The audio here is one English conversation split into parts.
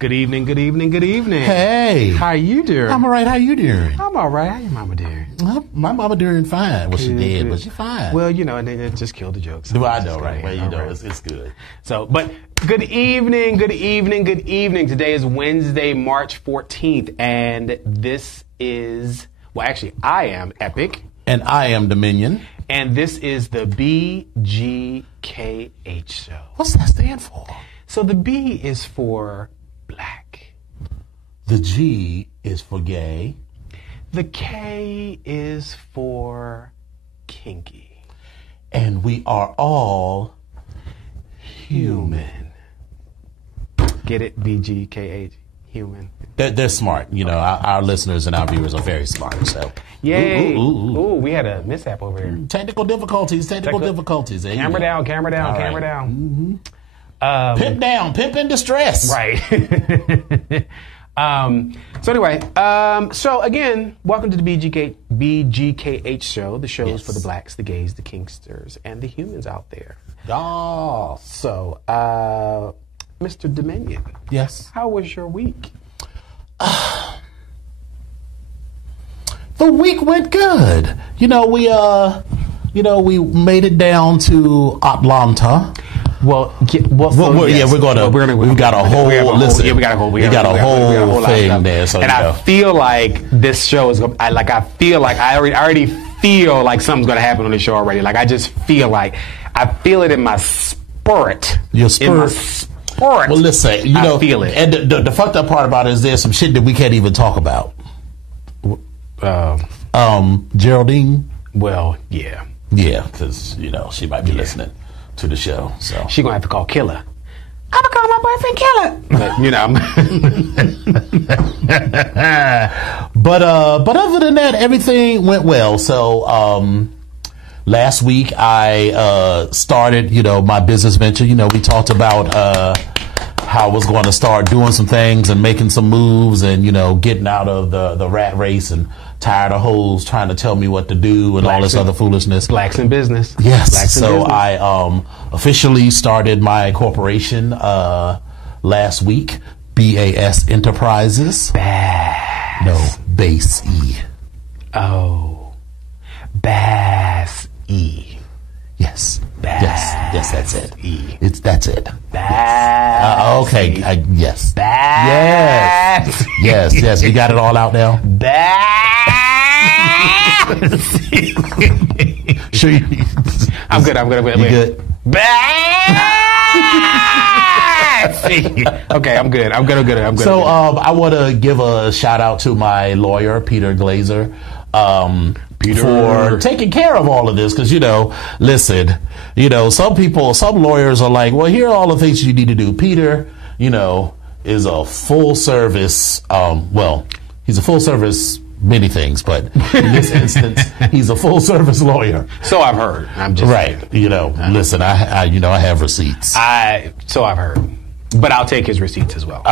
Good evening, good evening, good evening. Hey. How you doing? I'm all right. How you doing? I'm all right. How your mama doing? My mama doing fine. Well, she did, Good. but she fine. Well, you know, and it just killed the jokes. Do I know, right? Well, you know, right. it's good. So, but good evening, good evening, good evening. Today is Wednesday, March 14th, and this is, well, actually, I am Epic. And I am Dominion. And this is the BGKH show. What's that stand for? So the B is for black. The G is for gay. The K is for kinky. And we are all human. Get it? BGKH, human. They're smart. You know, our listeners and our viewers are very smart. So, yay! Ooh. We had a mishap over here. Technical difficulties. Difficulties. Camera down. Right. Down. Mm-hmm. Pimp in distress. Right. So anyway, so again, welcome to the BGKH show. The show's for the blacks, the gays, the kinksters, and the humans out there. Oh. So, Mr. Dominion. Yes. How was your week? The week went good. We made it down to Atlanta. We've got a whole thing there. So and I feel like this show is. I already feel like something's going to happen on the show already. Like I just feel like I feel it in my spirit. Your spirit. In my spirit. Well, listen. I feel it. And the fucked up part about it is there's some shit that we can't even talk about. Geraldine. Well, yeah. Yeah, because she might be listening to the show, so she gonna have to call Killer. I'm gonna call my boyfriend Killer. But but other than that, everything went well. So last week I started my business venture. We talked about how I was going to start doing some things and making some moves and getting out of the rat race and tired of hoes trying to tell me what to do and all this other foolishness. Blacks in business. Yes. Blacks in business. I officially started my corporation last week, BAS Enterprises. Bass. No, Base E. Oh. Bass E. Yes. Bass. Yes, that's it. E. That's it. Bass. Okay. Yes. Bass. Yes. You got it all out now? Bass. Sure. I'm good. You good? Bass. Okay, I'm good. So I want to give a shout out to my lawyer, Peter Glazer. For taking care of all of this, because listen, some lawyers are like, well, here are all the things you need to do. Peter, is a full service. He's a full service many things, but in this instance, he's a full service lawyer. So I've heard. I'm just right. Listen, I have receipts. So I've heard. But I'll take his receipts as well.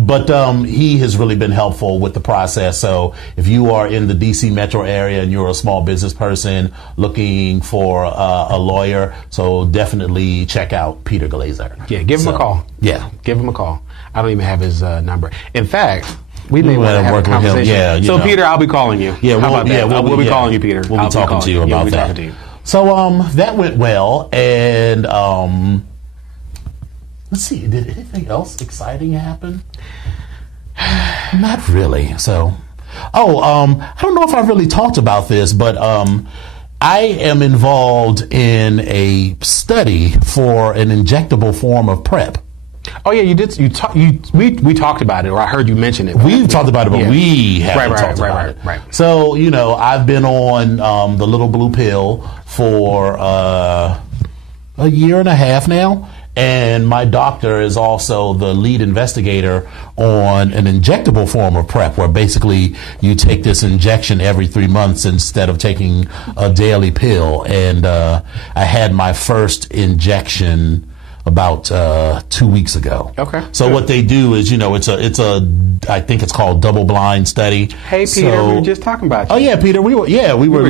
But he has really been helpful with the process. So if you are in the D.C. metro area and you're a small business person looking for a lawyer, so definitely check out Peter Glazer. Yeah, give him a call. Yeah. Give him a call. I don't even have his number. In fact, we may want to have a conversation. Yeah, so, Peter, I'll be calling you. Yeah, how about that? We'll be calling you, Peter. We'll be talking to you about that. So that went well. And let's see, did anything else exciting happen? Not really. So, I don't know if I really talked about this, but I am involved in a study for an injectable form of PrEP. Oh yeah, you did. We talked about it, or I heard you mention it. We've talked about it, but we haven't talked about it. Right. So I've been on the little blue pill for a year and a half now. And my doctor is also the lead investigator on an injectable form of PrEP, where basically you take this injection every 3 months instead of taking a daily pill. And I had my first injection about 2 weeks ago. Okay. So what they do is, I think it's called double-blind study. Hey, Peter, we were just talking about you. Oh yeah, Peter, we were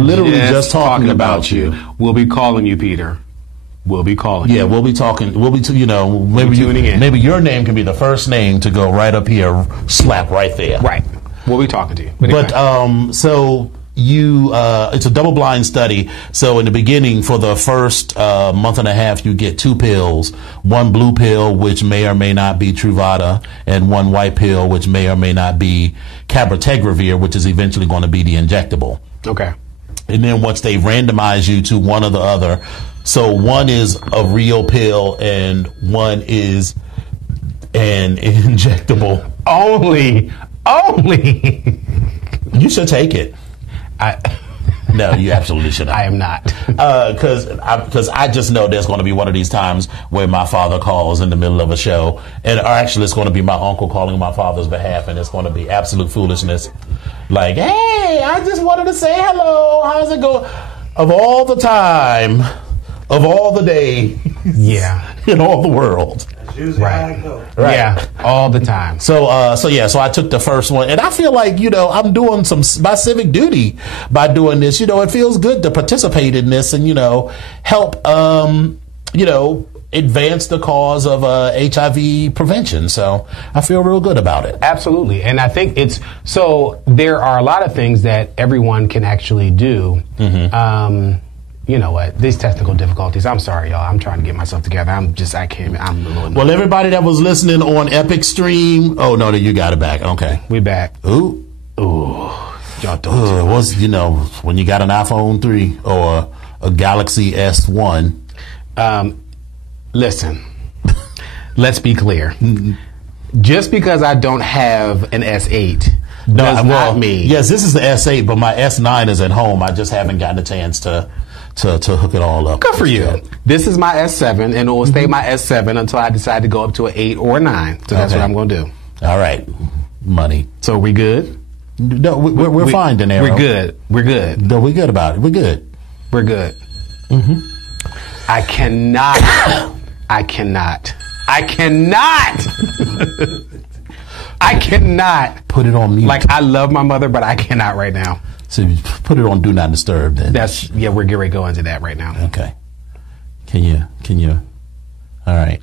literally just talking about you. We'll be calling you, Peter. We'll be calling. Yeah, we'll be talking. We'll be, maybe tuning in. Maybe your name can be the first name to go right up here, slap right there. Right. We'll be talking to you. But so you, it's a double-blind study. So in the beginning, for the first month and a half, you get 2 pills: one blue pill, which may or may not be Truvada, and one white pill, which may or may not be cabotegravir, which is eventually going to be the injectable. Okay. And then once they randomize you to one or the other, so one is a real pill and one is an injectable. Only. You should take it. No, you absolutely should not. I am not. Because I just know there's going to be one of these times where my father calls in the middle of a show, or actually it's going to be my uncle calling on my father's behalf, and it's going to be absolute foolishness. Like, hey, I just wanted to say hello. How's it going? Of all the time, of all the days, in all the world. That's usually how I go. Right. Yeah, all the time. So I took the first one, and I feel like, I'm doing my civic duty by doing this. It feels good to participate in this and, help, advance the cause of HIV prevention. So I feel real good about it. Absolutely. And I think there are a lot of things that everyone can actually do. Mm-hmm. You know what? These technical difficulties. I'm sorry, y'all. I'm trying to get myself together. I'm a little. Well, everybody that was listening on Epic Stream. Oh no, you got it back. Okay, we back. Ooh. Y'all don't. What's when you got an iPhone 3 or a Galaxy S1? Listen. Let's be clear. Just because I don't have an S8 does not mean. Yes, this is the S8, but my S9 is at home. I just haven't gotten a chance to hook it all up. Good for you. Yet. This is my S7, and it will stay my S7 until I decide to go up to an 8 or a 9. So that's what I'm going to do. All right. Money. So are we good? No, we're fine, De Niro. We're good. We're good. No, we're good about it. We're good. We're good. Mm-hmm. I cannot put it on mute. Like, I love my mother, but I cannot right now. So you put it on Do Not Disturb then. We're getting ready to go into that right now. Okay. Can you? All right.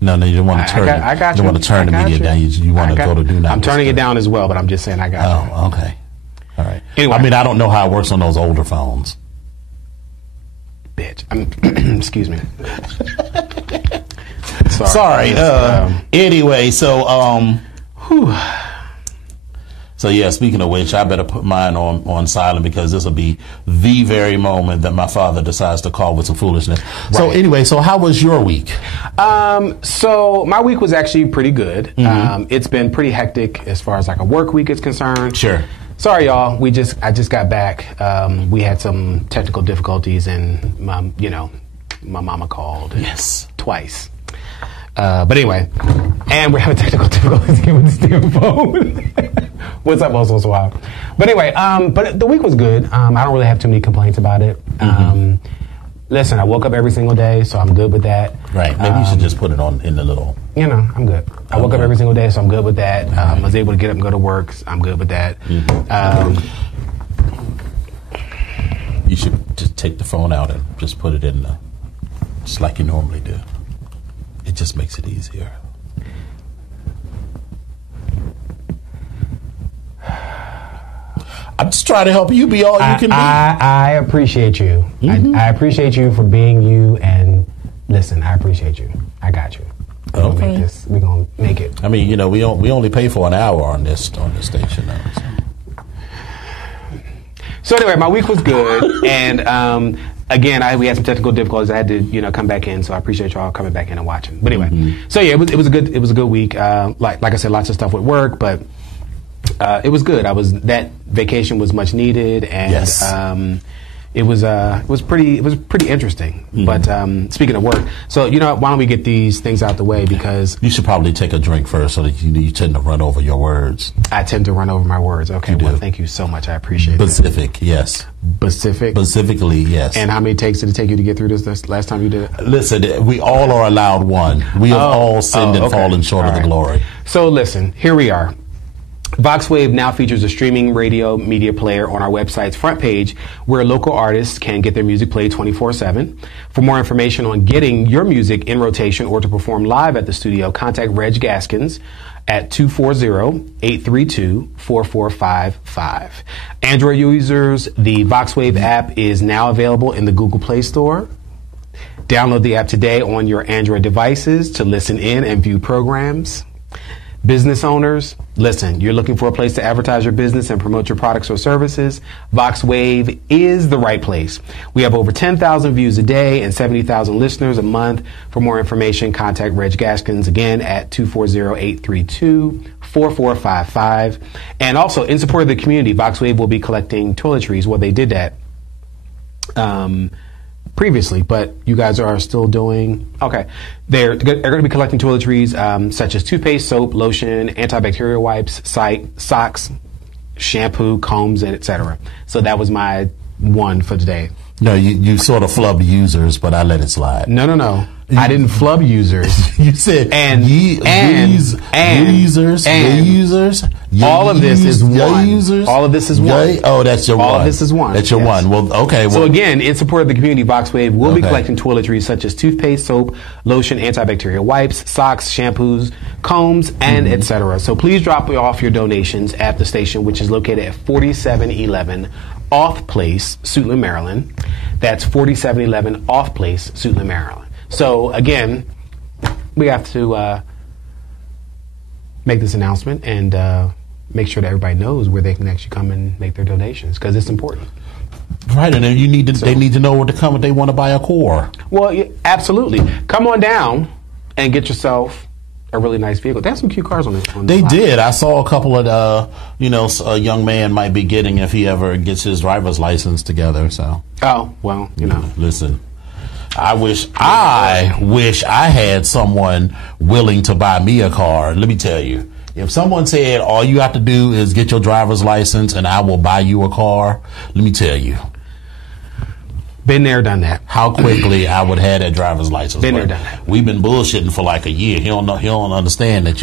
No, you don't want to turn it. I got you. You don't want to turn the media down. You want to go to Do Not Disturb. I'm turning it down as well, but I'm just saying I got you. Oh, okay. All right. Anyway. I don't know how it works on those older phones. Bitch. Excuse me. Sorry. Anyway, so yeah, speaking of which, I better put mine on silent because this will be the very moment that my father decides to call with some foolishness. Right. So anyway, how was your week? So my week was actually pretty good. Mm-hmm. It's been pretty hectic as far as like a work week is concerned. Sure. Sorry, y'all. I just got back. We had some technical difficulties, and my mama called. Yes. Twice. But anyway, and we're having technical difficulties again with the damn phone. What's up, VOXWAV? But anyway, but the week was good. I don't really have too many complaints about it. Mm-hmm. Listen, I woke up every single day, so I'm good with that. Right. Maybe you should just put it on in the little. I'm good. I woke up every single day, so I'm good with that. I was able to get up and go to work. So I'm good with that. Mm-hmm. You should just take the phone out and just put it in just like you normally do. It just makes it easier. I'm just trying to help you be all you can be. I appreciate you. Mm-hmm. I appreciate you for being you. And listen, I appreciate you. I got you. We're gonna make it. I mean, we only pay for an hour on this station now. So anyway, my week was good, and again, we had some technical difficulties. I had to come back in, so I appreciate y'all coming back in and watching. But anyway, So yeah, it was a good week. Like I said, lots of stuff with work, but it was good. That vacation was much needed, and yes. It was pretty interesting. Mm-hmm. But speaking of work, so why don't we get these things out the way, because you should probably take a drink first so that you tend to run over your words. I tend to run over my words. Okay, well, thank you so much. I appreciate it. Pacific, yes. Specifically, yes. And how many takes did it take you to get through this last time you did it? Listen, we all are allowed one. We have all sinned and fallen short of the glory. So listen, here we are. VOXWAV now features a streaming radio media player on our website's front page where local artists can get their music played 24/7. For more information on getting your music in rotation or to perform live at the studio, contact Reg Gaskins at 240-832-4455. Android users, the VOXWAV app is now available in the Google Play Store. Download the app today on your Android devices to listen in and view programs. Business owners, listen, you're looking for a place to advertise your business and promote your products or services. VOXWAV is the right place. We have over 10,000 views a day and 70,000 listeners a month. For more information, contact Reg Gaskins again at 240-832-4455. And also, in support of the community, VOXWAV will be collecting toiletries. Well, they did that previously, but you guys are still doing okay. They're going to be collecting toiletries such as toothpaste, soap, lotion, antibacterial wipes, socks, shampoo, combs, and etc. So that was my one for today. No, you sort of flubbed users, but I let it slide. No. I didn't flub users. You said users. All of this is one. Users? All of this is one. Oh, that's your one. All of this is one. That's your one. Well, okay. Well, so again, in support of the community, VOXWAV will be collecting toiletries such as toothpaste, soap, lotion, antibacterial wipes, socks, shampoos, combs, and etc. So please drop off your donations at the station, which is located at 4711 Off Place, Suitland, Maryland. That's 4711 Off Place, Suitland, Maryland. So again, we have to make this announcement and make sure that everybody knows where they can actually come and make their donations because it's important. Right, and then they need to know where to come if they want to buy a core. Well, yeah, absolutely. Come on down and get yourself a really nice vehicle. They have some cute cars on this. They did. I saw a couple of, a young man might be getting if he ever gets his driver's license together. So. Oh well, Listen, I wish I had someone willing to buy me a car. Let me tell you, if someone said all you have to do is get your driver's license and I will buy you a car, let me tell you. Been there, done that. How quickly I would have that driver's license. Been there, done that. We've been bullshitting for like a year. He don't understand that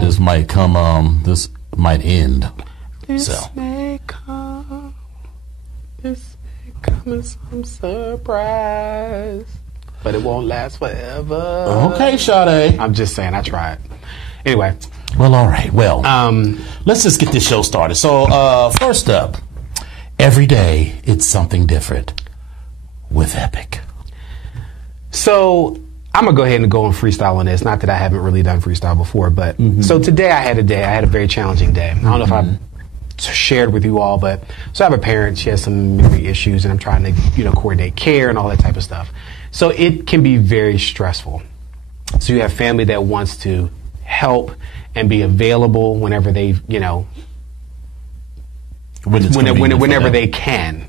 this might come. This might end. This may come. This may come as some surprise, but it won't last forever. Okay, Sade. I'm just saying. I tried. Anyway. Well, all right. Well, let's just get this show started. So, first up. Every day, it's something different with Epic. So, I'm going to go ahead and go and freestyle on this. Not that I haven't really done freestyle before, but so today I had a very challenging day. I don't know if I've shared with you all, but so I have a parent. She has some memory issues, and I'm trying to, coordinate care and all that type of stuff. So it can be very stressful. So you have family that wants to help and be available whenever they, whenever they can.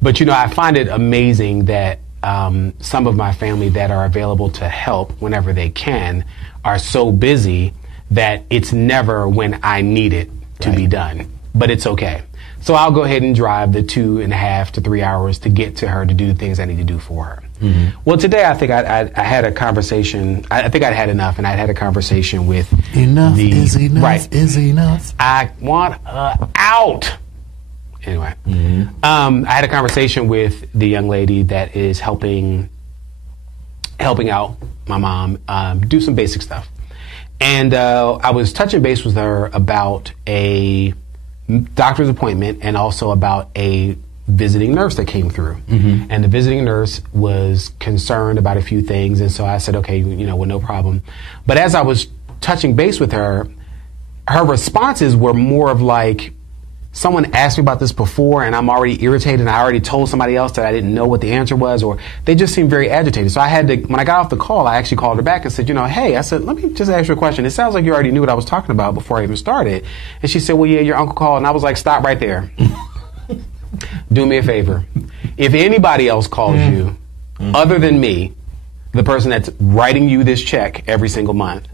But I find it amazing that some of my family that are available to help whenever they can are so busy that it's never when I need it to be done. But it's okay. So I'll go ahead and drive the 2.5 to 3 hours to get to her to do the things I need to do for her. Well, today I think I had a conversation. I think I'd had enough, and I'd had a conversation with enough is enough. I want her out. Anyway, I had a conversation with the young lady that is helping out my mom do some basic stuff, and I was touching base with her about a doctor's appointment and also about a visiting nurse that came through. And the visiting nurse was concerned about a few things, and so I said, okay, no problem. But as I was touching base with her, her responses were more of like, someone asked me about this before and I'm already irritated and I already told somebody else that I didn't know what the answer was, or they just seemed very agitated. So I had to, when I got off the call, I actually called her back and said, hey, I said, let me just ask you a question. It sounds like you already knew what I was talking about before I even started. And she said, well, yeah, your uncle called. And I was like, stop right there. Do me a favor. If anybody else calls you, other than me, the person that's writing you this check every single month,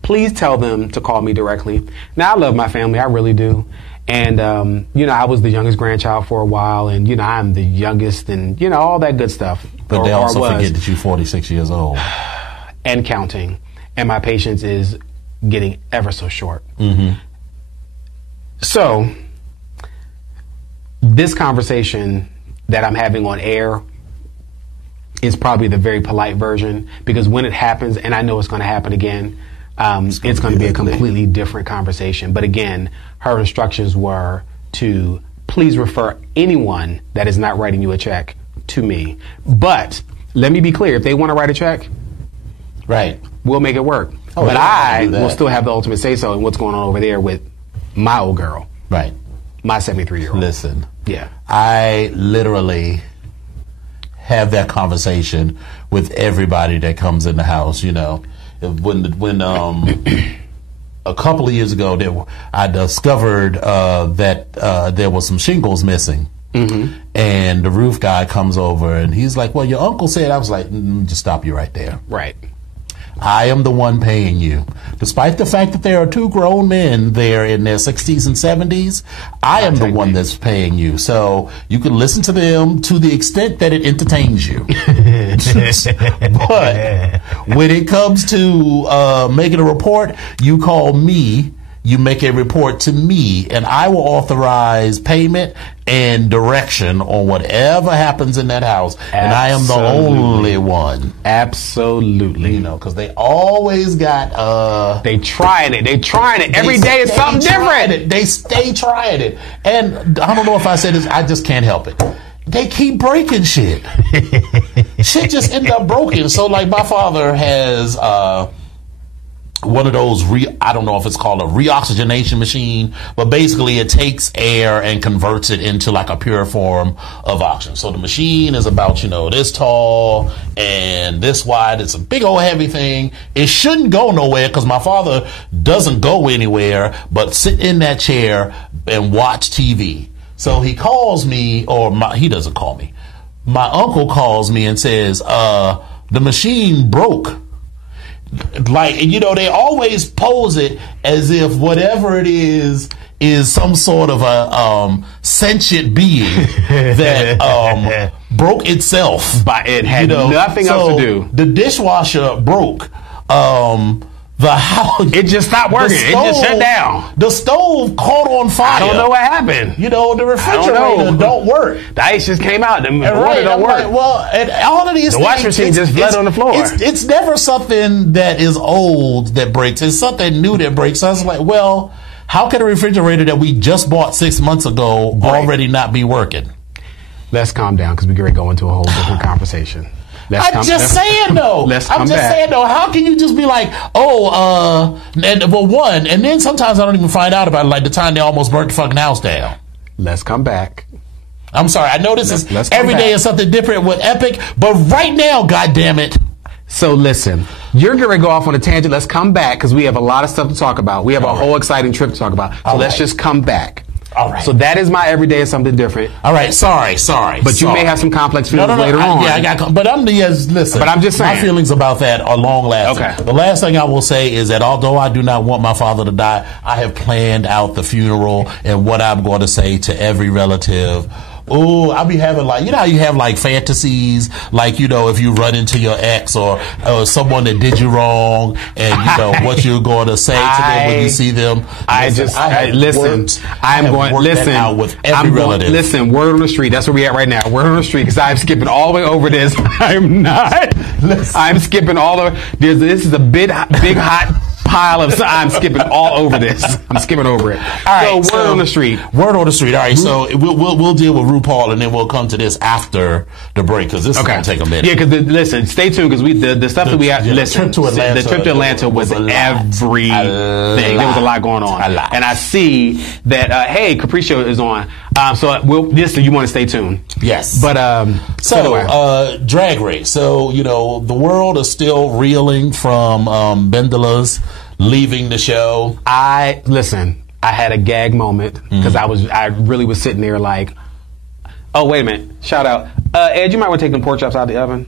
please tell them to call me directly. Now, I love my family. I really do. And, I was the youngest grandchild for a while, and, I'm the youngest and, all that good stuff. But they also forget that you're 46 years old. And counting. And my patience is getting ever so short. So this conversation that I'm having on air is probably the very polite version, because when it happens, and I know it's going to happen again, it's going to be a completely different conversation. But again, her instructions were to please refer anyone that is not writing you a check to me. But let me be clear, if they want to write a check, right, we'll make it work. But I will still have the ultimate say-so in what's going on over there with my old girl. Right. My 73-year-old. Listen. Yeah. I literally have that conversation with everybody that comes in the house, you know. When a couple of years ago, I discovered that there was some shingles missing. And the roof guy comes over and he's like, well, your uncle said. I was like, just stop you right there. Right. I am the one paying you. Despite the fact that there are two grown men there in their 60s and 70s, I am the one that's paying you. So you can listen to them to the extent that it entertains you. But when it comes to making a report, you call me. You make a report to me, and I will authorize payment and direction on whatever happens in that house. Absolutely. And I am the only one. Absolutely. You know, because they always got... they trying it. Every day is something different. They stay trying it. And I don't know if I said this, I just can't help it. They keep breaking shit. Shit just end up broken. So, like, my father has... one of those, I don't know if it's called a reoxygenation machine, but basically it takes air and converts it into like a pure form of oxygen. So the machine is about, you know, this tall and this wide. It's a big old heavy thing. It shouldn't go nowhere because my father doesn't go anywhere but sit in that chair and watch TV. So he calls me, he doesn't call me. My uncle calls me and says, the machine broke. Like, you know, they always pose it as if whatever it is some sort of a sentient being that broke itself. But it had nothing else to do. The dishwasher broke. The house, it just stopped working. It just shut down. The stove caught on fire. I don't know what happened. You know, the refrigerator don't work. The ice just came out. The water don't work. Like, well, and all of these the washing machine just bled on the floor. It's never something that is old that breaks. It's something new that breaks. So I was like, well, how can a refrigerator that we just bought 6 months ago already not be working? Let's calm down because we're going to go into a whole different conversation. I'm just saying though. How can you just be like, and then sometimes I don't even find out about it, like the time they almost burnt the fucking house down. Let's come back. I'm sorry. I know this is every day is something different with Epic, but right now, goddamn it. So listen, you're going to go off on a tangent. Let's come back because we have a lot of stuff to talk about. We have a whole exciting trip to talk about. So let's just come back. All right. So that is my everyday is something different. All right. Sorry. But you may have some complex feelings later on. Yeah, but listen. But I'm just saying. My feelings about that are long lasting. Okay. The last thing I will say is that although I do not want my father to die, I have planned out the funeral and what I'm going to say to every relative. Oh, I'll be having like, you know how you have like fantasies, like, you know, if you run into your ex or someone that did you wrong and, you know, what you're going to say to them when you see them. Listen, word on the street. That's where we at right now. Word on the street because I'm skipping all the way over this. I'm not. I'm skipping all the, this is a big hot pile of, I'm skipping all over this. I'm skipping over it. All right. So word on the street. Word on the street. All right. So we'll deal with RuPaul and then we'll come to this after the break because this is going to take a minute. Yeah. Because listen, stay tuned because the stuff that we have. Listen, the trip to Atlanta was everything. There was a lot going on. And I see that. Hey, Capriccio is on. So you want to stay tuned? Yes. But Drag Race. So you know the world is still reeling from Bendela's leaving the show. I had a gag moment because I really was sitting there like, oh wait a minute, shout out, Ed, you might want to take them pork chops out of the oven.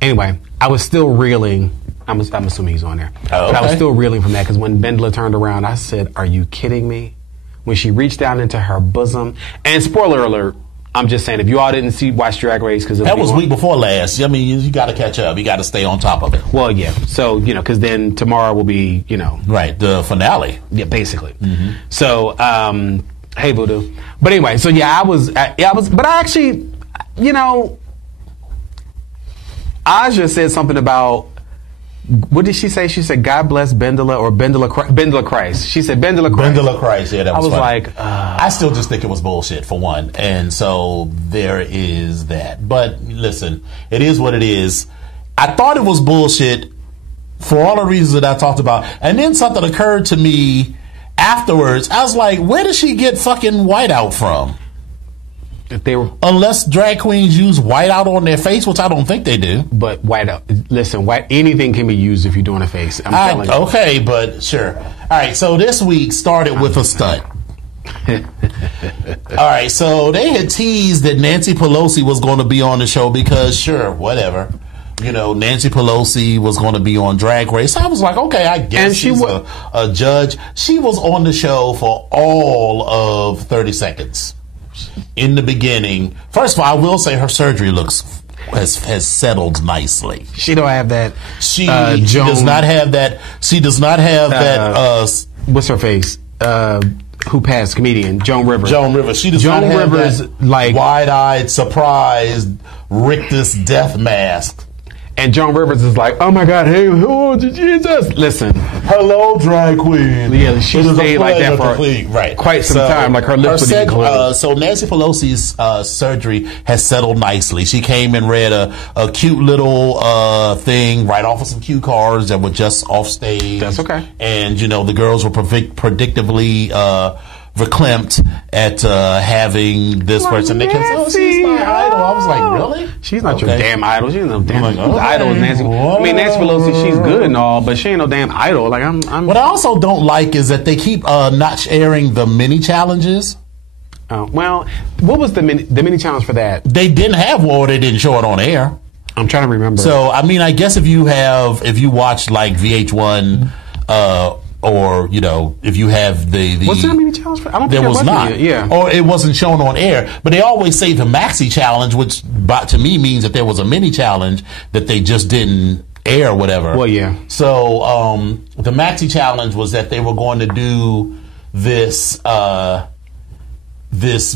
Anyway, I was still reeling. I'm assuming he's on there, but I was still reeling from that because when Bendela turned around, I said, "Are you kidding me?" When she reached down into her bosom, and spoiler alert, I'm just saying, if you all didn't watch Drag Race, because that was week before last. I mean, you got to catch up. You got to stay on top of it. Well, yeah. So because then tomorrow will be right, the finale. Yeah, basically. Mm-hmm. So hey, Voodoo. But anyway, so I was, but I actually, Aja said something about. What did she say? She said, "God bless Bendela or Bendela Christ." She said, "Bendela Christ." Bendela Christ. Yeah, that was. I was funny. Like, I still just think it was bullshit for one, and so there is that. But listen, it is what it is. I thought it was bullshit for all the reasons that I talked about, and then something occurred to me afterwards. I was like, "Where did she get fucking whiteout from?" If they were, unless drag queens use whiteout on their face, which I don't think they do. But whiteout, listen, anything can be used if you're doing a face. I'm telling you. Okay, but sure. All right, so this week started with a stunt. All right, so they had teased that Nancy Pelosi was going to be on the show because, sure, whatever. Nancy Pelosi was going to be on Drag Race. I was like, okay, I guess she's a judge. She was on the show for all of 30 seconds. In the beginning, first of all, I will say her surgery has settled nicely. She don't have that. She does not have that. She does not have that. What's her face? Who passed? Comedian Joan Rivers. Joan Rivers. She does not have that wide-eyed, surprised, rictus death mask. And Joan Rivers is like, oh my God, hey, oh Jesus! Listen, hello, drag queen. Yeah, she stayed like that for quite some time. Like her lips would be closed. So Nancy Pelosi's surgery has settled nicely. She came and read a cute little thing right off of some cue cards that were just off stage. That's okay. And the girls were predictably verklempt at having this person. They kept saying, "Oh, she's my idol." I was like, "Really? She's not your damn idol. She's no damn idol." Nancy. I mean, Nancy Pelosi, she's good and all, but she ain't no damn idol. Like I'm. What I also don't like is that they keep not airing the mini challenges. Well, what was the mini challenge for that? They didn't have one. Or they didn't show it on air. I'm trying to remember. So I mean, I guess if you watch like VH1. Or if you have the was there a mini challenge? I don't think there was not. Yeah, or it wasn't shown on air. But they always say the maxi challenge, which to me means that there was a mini challenge that they just didn't air, or whatever. Well, yeah. So the maxi challenge was that they were going to do this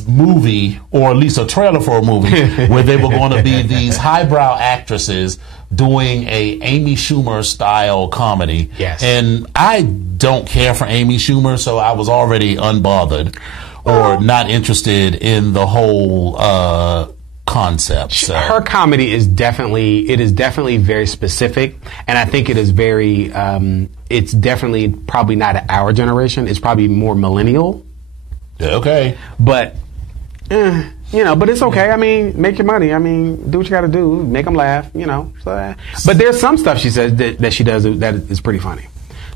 movie, or at least a trailer for a movie, where they were going to be these highbrow actresses doing a Amy Schumer style comedy. Yes. And I don't care for Amy Schumer, so I was already unbothered or not interested in the whole concept. So. Her comedy is definitely very specific, and I think it is very it's definitely probably not our generation. It's probably more millennial. Okay. But but it's okay. I mean, make your money. I mean, do what you got to do. Make them laugh. So, but there's some stuff she says that she does that is pretty funny.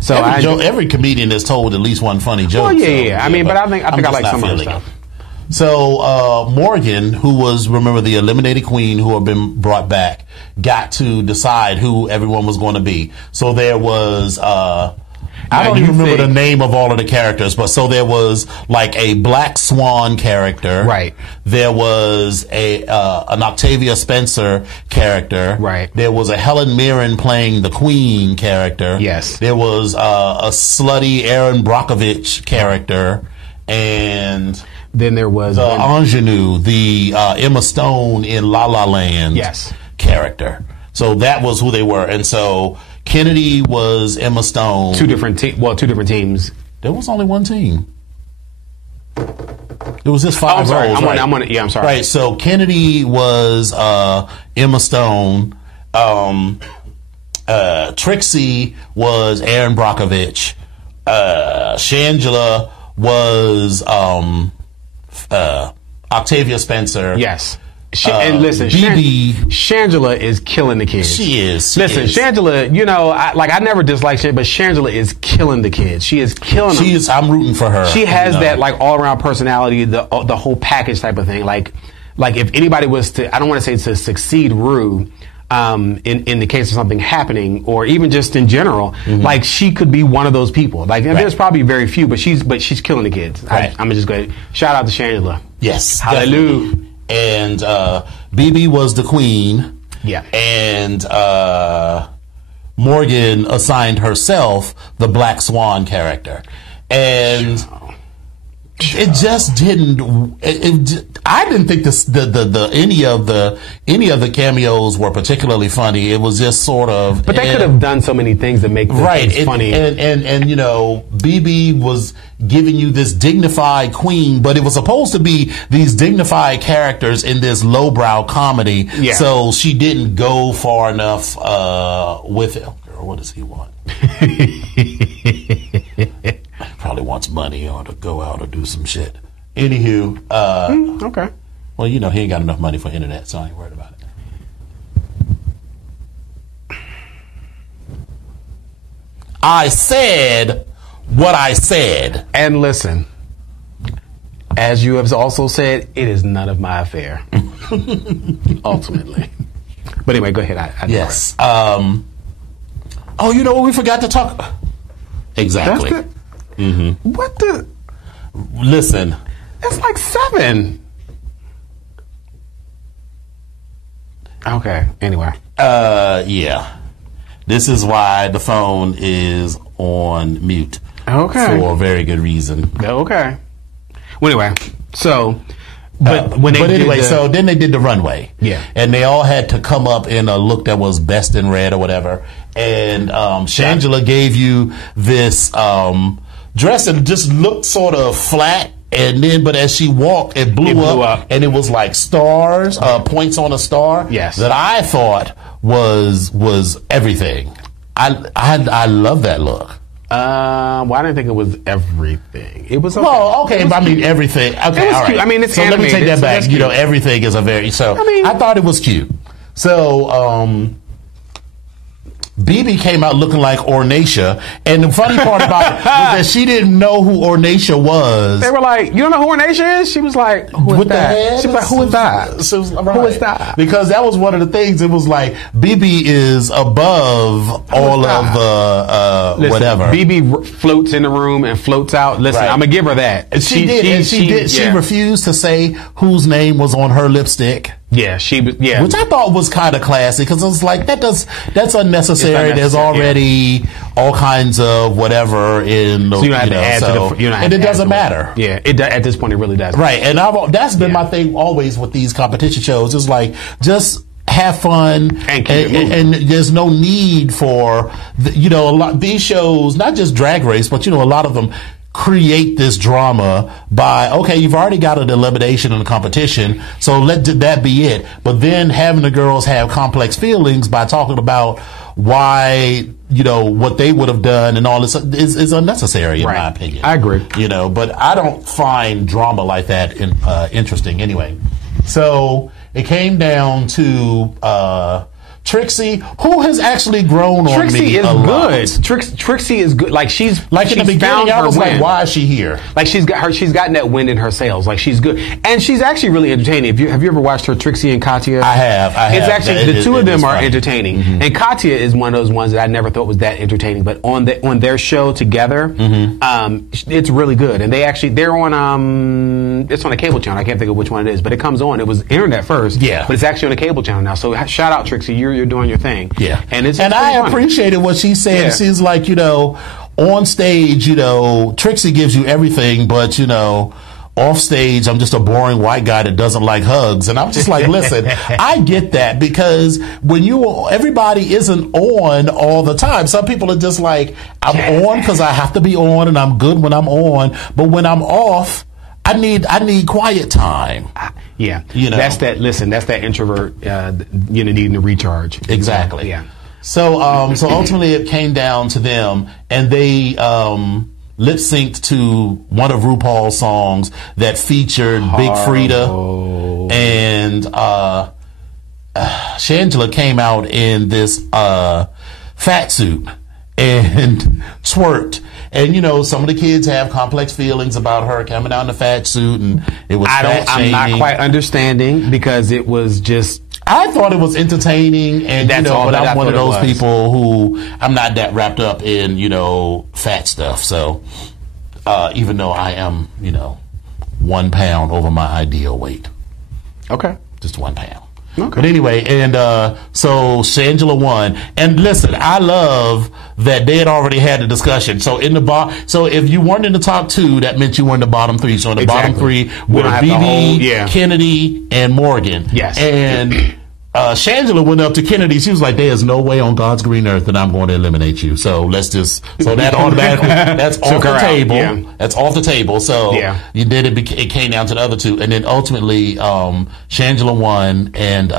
So every comedian is told at least one funny joke. Well, yeah. I mean, but I think I like some of her stuff. So Morgan, who was, remember, the eliminated queen who had been brought back, got to decide who everyone was going to be. So there was. I don't even remember the name of all of the characters, but so there was like a Black Swan character. Right. There was an Octavia Spencer character. Right. There was a Helen Mirren playing the Queen character. Yes. There was a slutty Erin Brockovich character. And then there was the ingenue, the Emma Stone in La La Land character. So that was who they were. And so Kennedy was Emma Stone. Two different teams. There was only one team. It was just 5 roles. I'm sorry. Right. So Kennedy was Emma Stone. Trixie was Erin Brockovich. Shangela was Octavia Spencer. Yes. And listen, Shangela is killing the kids. She is. Shangela, I never disliked Shangela, but Shangela is killing the kids. She is killing them. I'm rooting for her. She has that all around personality, the whole package type of thing. Like if anybody was to, I don't want to say to succeed Rue, in the case of something happening, or even just in general, like she could be one of those people. Like there's probably very few, but she's killing the kids. Right. I'm just going to shout out to Shangela. Yes. Hallelujah. and BB was the queen. Yeah. And Morgan assigned herself the Black Swan character. And it just didn't. I didn't think any of the cameos were particularly funny. It was just sort of. But they could have done so many things to make this funny. And you know, BB was giving you this dignified queen, but it was supposed to be these dignified characters in this lowbrow comedy. Yeah. So she didn't go far enough with it. Girl, what does he want? Probably wants money or to go out or do some shit. Anywho, okay. Well, you know, he ain't got enough money for internet, so I ain't worried about it. I said what I said. And listen, as you have also said, it is none of my affair. Ultimately. But anyway, go ahead. Yes. Oh, you know what we forgot to talk? Exactly. That's what the? Listen. It's like 7. Okay. Anyway. Yeah. This is why the phone is on mute. Okay. For a very good reason. Okay. Well, anyway, so. So then they did the runway. Yeah. And they all had to come up in a look that was best in red or whatever. And Shangela gave you this dress that just looked sort of flat. And then, but as she walked, it blew up, and it was like stars, points on a star. Yes. That I thought was everything. I love that look. Well, I didn't think it was everything. It was okay. Well, okay, but I mean everything. Okay, it was all right. Cute. I mean, it's so animated. Let me take that back. So you know, everything is a very I thought it was cute. So, BB came out looking like Ornacia, and the funny part about it was that she didn't know who Ornacia was. They were like, "You don't know who Ornacia is?" She was like, "Who is that?" She was like, "Who is that?" Who is that? Because that was one of the things. It was like BB is above all of the whatever. BB floats in the room and floats out. Listen, I'm gonna give her that. She did. She refused to say whose name was on her lipstick. Yeah, she was. Yeah, which I thought was kind of classy because it was like that's unnecessary. There's already all kinds of whatever in the. So you don't have to add to the. And it doesn't matter. Yeah, at this point it really does. Right, and that's been my thing always with these competition shows. It's like just have fun and there's no need for a lot these shows, not just Drag Race, but a lot of them create this drama by, okay, you've already got an elimination in the competition, so let that be it. But then having the girls have complex feelings by talking about why, what they would have done and all this is unnecessary in my opinion. I agree. But I don't find drama like that interesting anyway. So it came down to Trixie, who has actually grown on me a lot. Trixie is good. Like she's in the beginning, I was like, why is she here? Like she's gotten that wind in her sails. Like she's good, and she's actually really entertaining. Have you ever watched her, Trixie and Katya? I have. It's actually the two of them are entertaining, and Katya is one of those ones that I never thought was that entertaining. But on their show together, it's really good. And they're on it's on a cable channel. I can't think of which one it is, but it comes on. It was internet first, but it's actually on a cable channel now. So shout out Trixie, you're doing your thing. Yeah. And I appreciated what she said. Yeah. She's like, on stage, Trixie gives you everything, but off stage, I'm just a boring white guy that doesn't like hugs. And I'm just like, listen, I get that because when everybody isn't on all the time. Some people are just like, I'm on because I have to be on and I'm good when I'm on. But when I'm off, I need quiet time. Yeah. That's that introvert, needing to recharge. Exactly. Yeah. So ultimately it came down to them and they, lip synced to one of RuPaul's songs that featured Big Frida and, Shangela came out in this, fat suit and twerked. And some of the kids have complex feelings about her coming out in a fat suit, and it was I'm not quite understanding because it was just. I thought it was entertaining, and but I'm one of those people who I'm not that wrapped up in fat stuff. So even though I am 1 pound over my ideal weight. Okay. Just 1 pound. Okay. But anyway, and so Shangela won. And listen, I love that they had already had a discussion. So so if you weren't in the top 2, that meant you were in the bottom 3. So in the bottom 3 were BB, Kennedy, and Morgan. Yes. And Shangela went up to Kennedy. She was like, "There is no way on God's green earth that I'm going to eliminate you. So so that automatically, that's off the table. Yeah. That's off the table. So you did it came down to the other 2. And then ultimately, Shangela won, and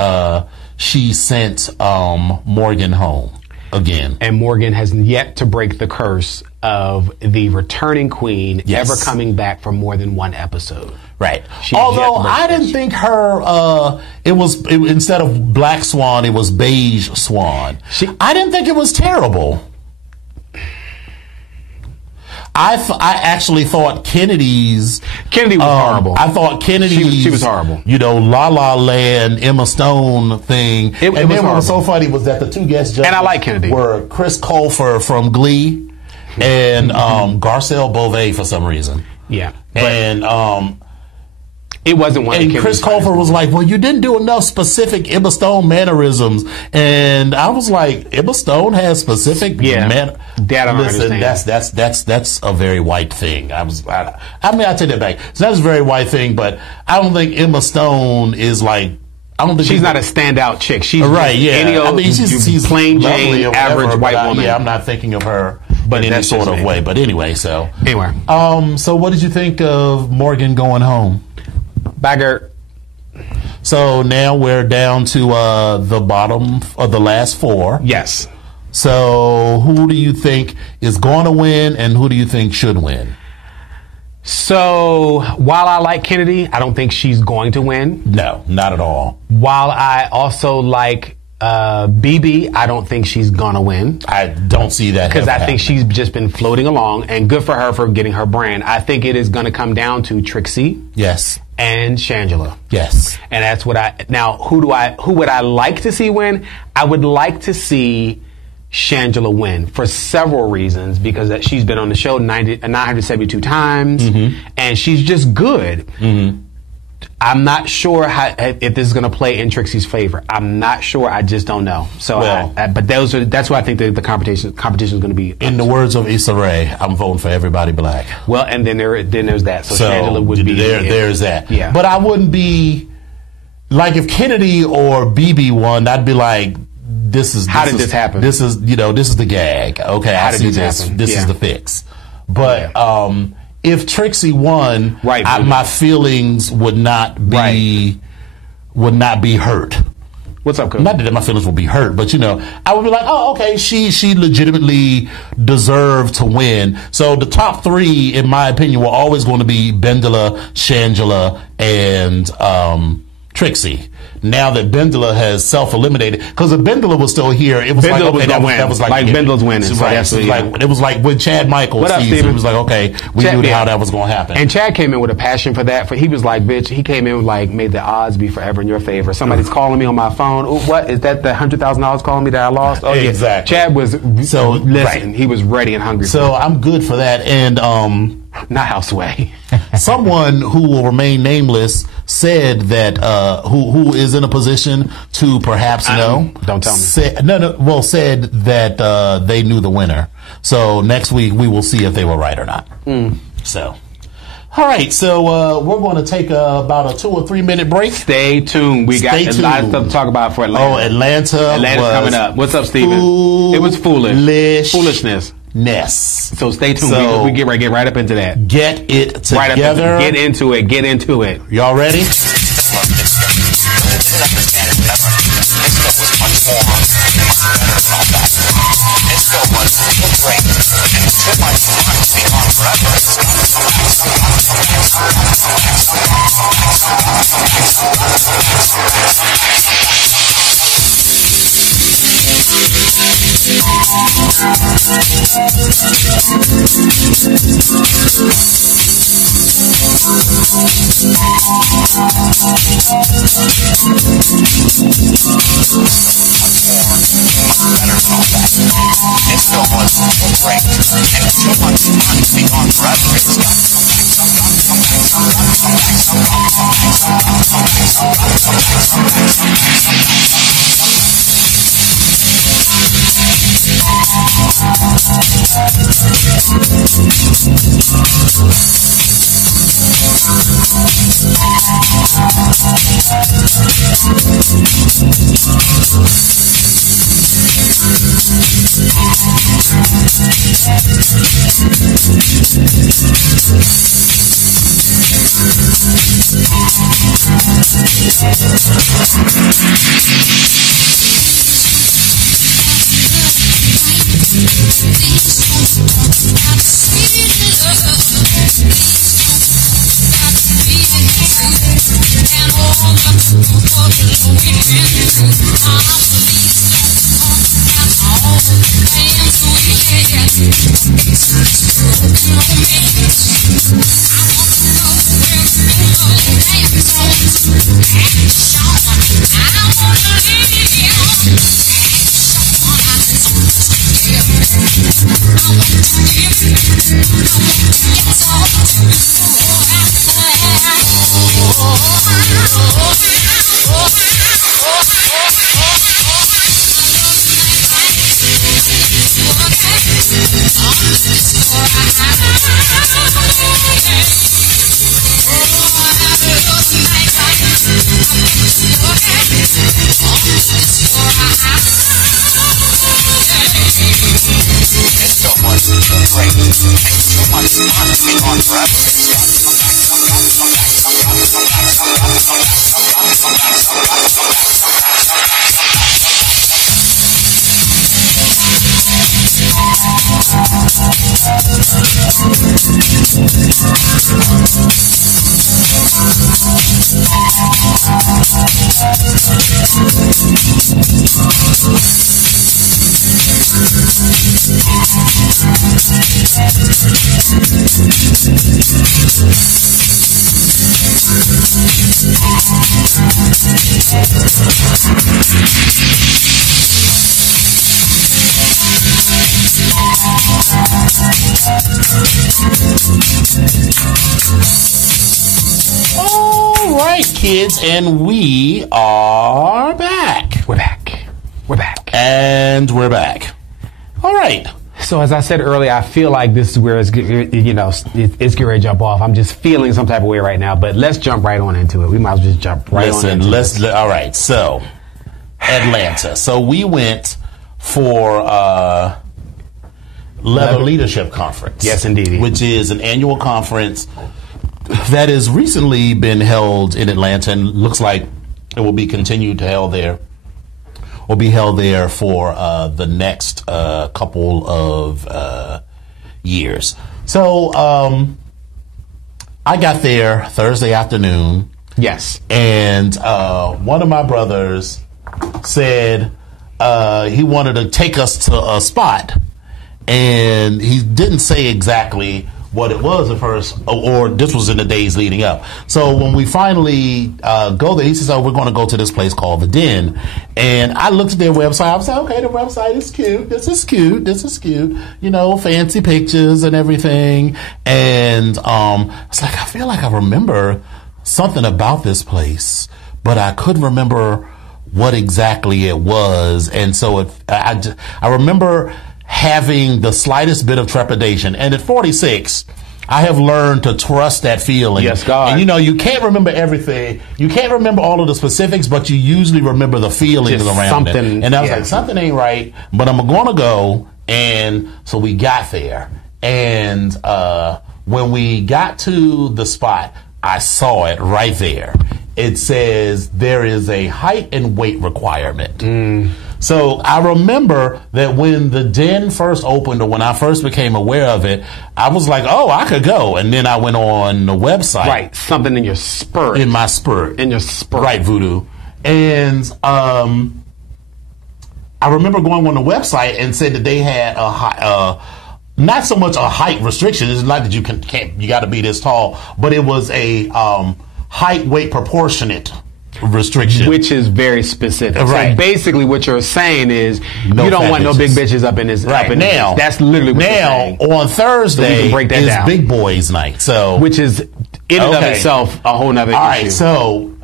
she sent Morgan home again. And Morgan has yet to break the curse of the returning queen ever coming back for more than 1 episode. Right. Although I didn't think her, instead of Black Swan, it was Beige Swan. I didn't think it was terrible. I actually thought Kennedy was horrible. I thought Kennedy's she was horrible. La La Land, Emma Stone thing. It was then what was so funny was that the 2 guest judges and I like Kennedy were Chris Colfer from Glee and Garcelle Beauvais for some reason. Yeah. And it wasn't one. And Chris Colfer was like, "Well, you didn't do enough specific Emma Stone mannerisms." And I was like, "Emma Stone has specific That I don't understand. That's a very white thing." I take that back. So that's a very white thing, but I don't think Emma Stone is like. I don't think she's not a standout chick. She's right. Yeah. Any old, she's plain Jane, average white woman. I'm not thinking of her, but in any sort of way. But anyway, so so what did you think of Morgan going home? Baggert. So now we're down to the bottom of the last 4. Yes. So who do you think is going to win, and who do you think should win? So while I like Kennedy, I don't think she's going to win. No, not at all. While I also like BB, I don't think she's gonna win. I don't see that because I think she's just been floating along, and good for her for getting her brand. I think it is going to come down to Trixie. Yes. And Shangela. Yes. And that's what who would I like to see win? I would like to see Shangela win for several reasons, because she's been on the show 972 times, and she's just good. I'm not sure if this is going to play in Trixie's favor. I'm not sure. I just don't know. So, but that's why I think the competition is going to be. In the words of Issa Rae, I'm voting for everybody black. Well, and then there's that. So Shangela would be there's that. Yeah. But I wouldn't be like if Kennedy or BB won. I'd be like, how did this happen? This is the gag. Okay, how did this happen? This is the fix. But if Trixie won, my feelings would not be hurt. What's up, Coach? Not that my feelings would be hurt, but I would be like, oh, okay, she legitimately deserved to win. So the top 3, in my opinion, were always going to be Bendela, Shangela, and Trixie. Now that Bendela has self-eliminated, because if Bendela was still here, it was that was like Bendela's winning. Right. It was like with Chad Michaels. It was like, okay, we knew how that was going to happen. And Chad came in with a passion for that. He was like, bitch, he came in like, made the odds be forever in your favor. Somebody's calling me on my phone. Ooh, what is that? The $100,000 calling me that I lost? Oh yeah, exactly. Chad was he was ready and hungry. So I'm good for that. And not Houseway. Someone who will remain nameless said that who is in a position to perhaps know. Don't tell me. Said that they knew the winner. So next week we will see if they were right or not. So. All right, so we're going to take about a 2 or 3 minute break. Stay tuned. We got a lot of stuff to talk about for Atlanta. Oh, Atlanta's coming up. What's up, Steven? It was foolishness. So stay tuned. We get right up into that. Get it together. Get into it. Y'all ready? All right, kids, and we are back. We're back. We're back. And we're back. All right. So as I said earlier, I feel like this is where it's getting ready to jump off. I'm just feeling some type of way right now, but let's jump right on into it. We might as well just jump right on into it. All right. So Atlanta. So we went for Leather Leadership Conference. Yes, indeed. Which is an annual conference that has recently been held in Atlanta and looks like it will be continued to held there. Will be held there for the next couple of years. So I got there Thursday afternoon. Yes. And one of my brothers said he wanted to take us to a spot. And he didn't say exactly what it was at first, or this was in the days leading up. So when we finally go there, he says, "Oh, we're going to go to this place called The Den." And I looked at their website. I was like, "Okay, the website is cute. This is cute. This is cute. You know, fancy pictures and everything." And it's like, I feel like I remember something about this place, but I couldn't remember what exactly it was. And so I remember having the slightest bit of trepidation. And at 46, I have learned to trust that feeling. Yes, God. And you know, you can't remember everything. You can't remember all of the specifics, but you usually remember the feelings Just around something, it. And I was like, something ain't right, but I'm going to go. And so we got there. And when we got to the spot, I saw it right there. It says there is a height and weight requirement. So I remember that when the Den first opened, or when I first became aware of it, I was like, oh, I could go. And then I went on the website. Right. Something in your spirit. In my spirit. In your spirit. Right, Voodoo. And I remember going on the website and said that they had not so much a height restriction. It's not that you got to be this tall, but it was a height weight proportionate restriction, which is very specific. Right. So basically, what you're saying is you don't want no big bitches up in this. Right. Now, that's literally what you're saying. On Thursday so is down. Big Boys Night. So, which is in and of itself a whole nother issue. All right. So,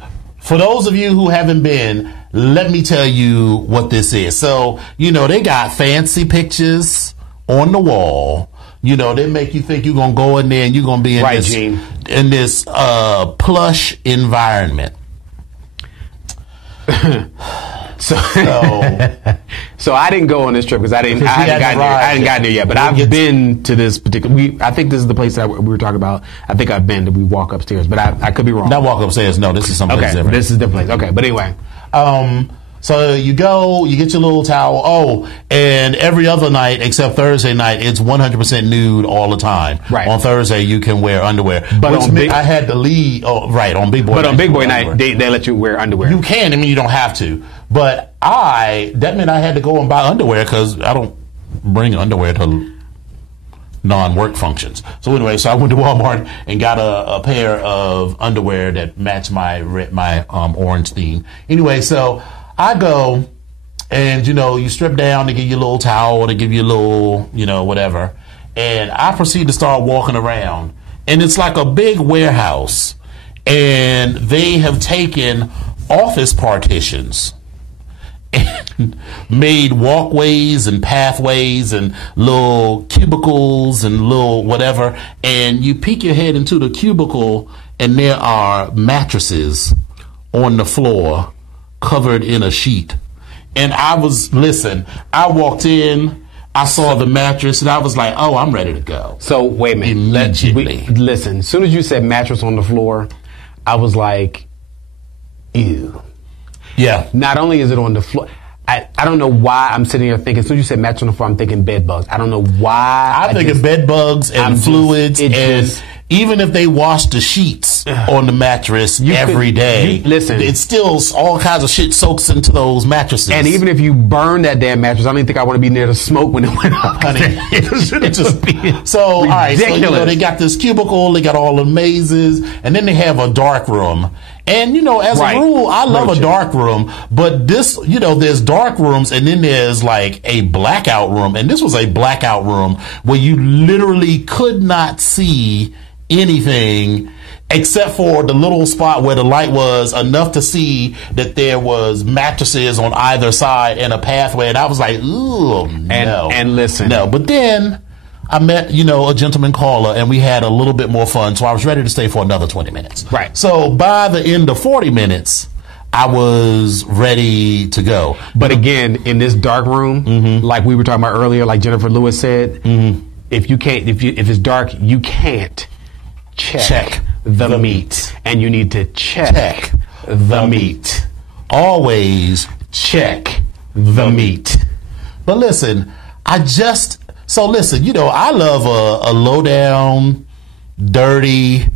for those of you who haven't been, let me tell you what this is. So, you know, they got fancy pictures on the wall. You know, they make you think you're going to go in there and you're going to be in this plush environment. So I didn't go on this trip because I hadn't gotten there yet. But I've been to this particular. I think this is the place that we were talking about. I think I've been. We walk upstairs, but I could be wrong. Not walk upstairs. No, this is something different. This is a different place. Okay, but anyway. So you go, you get your little towel. Oh, and every other night except Thursday night, it's 100% nude all the time. Right. On Thursday, you can wear underwear. But I had to leave. Oh, right. On Big Boy. But on Big Boy night, they let you wear underwear. You can. I mean, you don't have to. But that meant I had to go and buy underwear because I don't bring underwear to non-work functions. So anyway, I went to Walmart and got a pair of underwear that matched my orange theme. Anyway, so I go and, you strip down to give you a little towel, to give you a little, whatever. And I proceed to start walking around. And it's like a big warehouse. And they have taken office partitions and made walkways and pathways and little cubicles and little whatever. And you peek your head into the cubicle and there are mattresses on the floor covered in a sheet. And I walked in, I saw the mattress, and I was like, oh, I'm ready to go. So, wait a minute. Immediately. Listen, as soon as you said mattress on the floor, I was like, ew. Yeah. Not only is it on the floor, I don't know why I'm sitting here thinking, as soon as you said mattress on the floor, I'm thinking bed bugs. I don't know why. I'm thinking bed bugs and fluids, and even if they wash the sheets on the mattress every day, it's still all kinds of shit soaks into those mattresses. And even if you burn that damn mattress, I don't even think I want to be near the smoke when it went up. Honey, all right, so they got this cubicle, they got all the mazes, and then they have a dark room. And, as a rule, I love a dark room, but this, there's dark rooms and then there's like a blackout room. And this was a blackout room where you literally could not see anything except for the little spot where the light was enough to see that there was mattresses on either side and a pathway. And I was like, ooh, no. And listen. No, but then I met, a gentleman caller, and we had a little bit more fun, so I was ready to stay for another 20 minutes. Right. So by the end of 40 minutes, I was ready to go. But again, in this dark room, like we were talking about earlier, like Jennifer Lewis said, if it's dark, you can't check the meat. And you need to check the meat. Always check the meat. But listen, So listen, I love a low-down, dirty,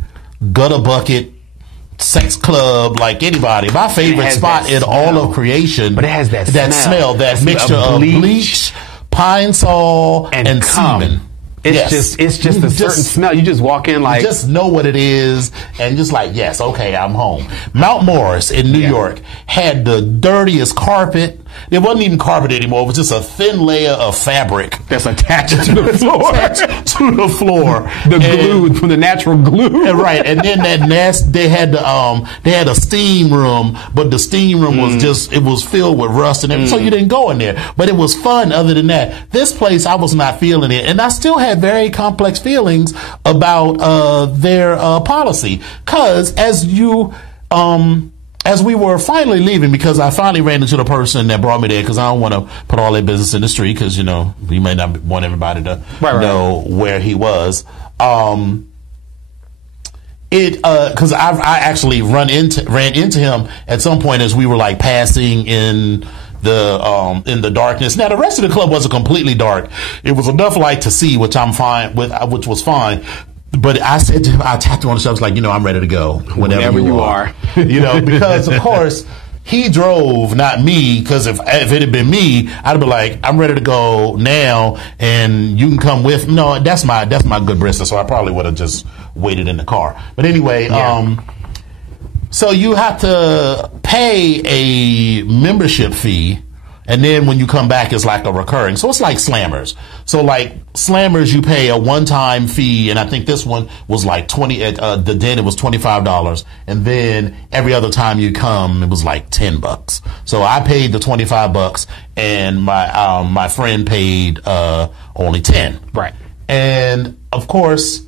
gutter bucket sex club like anybody. My favorite spot in all of creation. But it has that smell, that mixture of bleach, Pine Sol, and semen. It's just a certain smell. You just walk in like... You just know what it is, and just like, yes, okay, I'm home. Mount Morris in New York had the dirtiest carpet. It wasn't even carpet anymore. It was just a thin layer of fabric that's attached to the floor. The glue, from the natural glue. Right. And then they had a steam room, but the steam room was it was filled with rust and everything. So you didn't go in there. But it was fun other than that. This place, I was not feeling it. And I still had very complex feelings about their policy. Because as we were finally leaving, because I finally ran into the person that brought me there, because I don't want to put all their business in the street, because, we may not want everybody to know where he was. Because I actually ran into him at some point as we were like passing in the darkness. Now the rest of the club wasn't completely dark. It was enough light to see, which I'm fine with, which was fine. But I said to him, I tapped him on the shoulder, I was like, I'm ready to go whenever you are. Because of course he drove, not me, because if it had been me, I'd be like, I'm ready to go now and you can come with. No, that's my good Bristol, so I probably would have just waited in the car. But anyway, so you have to pay a membership fee, and then when you come back, it's like a recurring. So it's like Slammers. So like Slammers, you pay a one-time fee, and I think this one was like then it was $25, and then every other time you come, it was like $10. So I paid the $25, and my friend paid only $10. Right. And of course,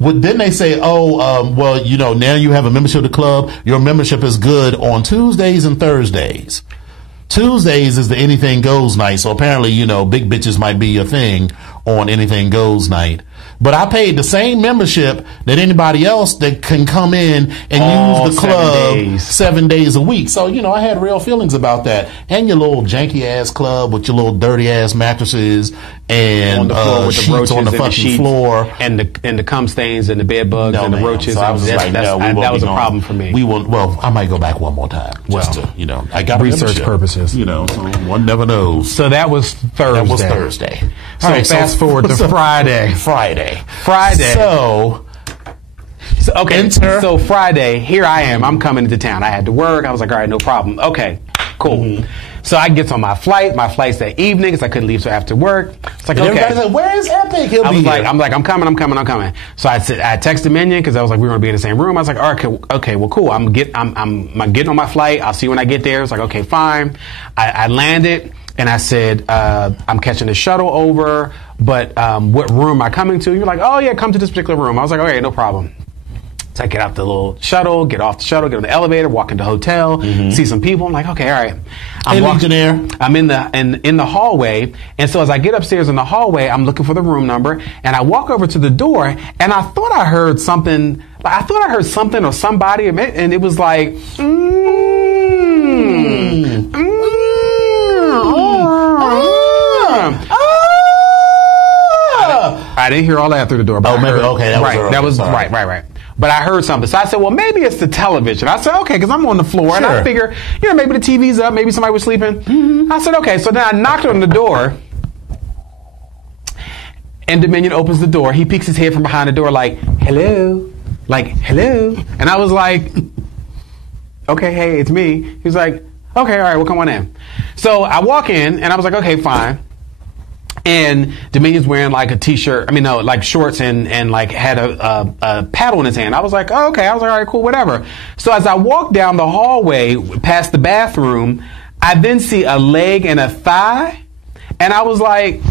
then they say, well, now you have a membership to the club. Your membership is good on Tuesdays and Thursdays. Tuesdays is the Anything Goes night. So apparently, big bitches might be a thing on Anything Goes night. But I paid the same membership that anybody else that can come in and use the club 7 days a week. So, I had real feelings about that. And your little janky ass club with your little dirty ass mattresses and on the floor with the sheets on the roaches fucking sheets floor. And the cum stains and the bed bugs and the roaches. So I was just that was a problem for me. Well, I might go back one more time. Just to, I got research purposes. So one never knows. So that was Thursday. All right, fast forward to Friday. So okay. So Friday, here I am. I'm coming into town. I had to work. I was like, all right, no problem. Okay, cool. Mm-hmm. So I get on my flight. My flight's that evening because I couldn't leave till after work. It's like, and okay. Everybody's like, where is Epic? I'm coming. So I texted Minion because I was like, we're going to be in the same room. I was like, all right, okay, well, cool. I'm getting on my flight. I'll see you when I get there. It's like, okay, fine. I landed. And I said, I'm catching the shuttle over, but what room am I coming to? You're like, oh, yeah, come to this particular room. I was like, okay, no problem. So I get out the little shuttle, get off the shuttle, get on the elevator, walk into the hotel, see some people. I'm like, okay, all right. I'm in the hallway. And so as I get upstairs in the hallway, I'm looking for the room number. And I walk over to the door, and I thought I heard something. Or somebody, and it was like, I didn't hear all that through the door. But that was right. But I heard something. So I said, well, maybe it's the television. I said, okay, because I'm on the floor. And I figure, maybe the TV's up. Maybe somebody was sleeping. Mm-hmm. I said, okay. So then I knocked on the door. And Dominion opens the door. He peeks his head from behind the door like, hello. And I was like, okay, hey, it's me. He was like, okay, all right, well, come on in. So I walk in, and I was like, okay, fine. And Dominion's wearing like a t-shirt, like shorts and like had a paddle in his hand. I was like, oh, okay. I was like, all right, cool, whatever. So as I walk down the hallway past the bathroom, I then see a leg and a thigh. And I was like,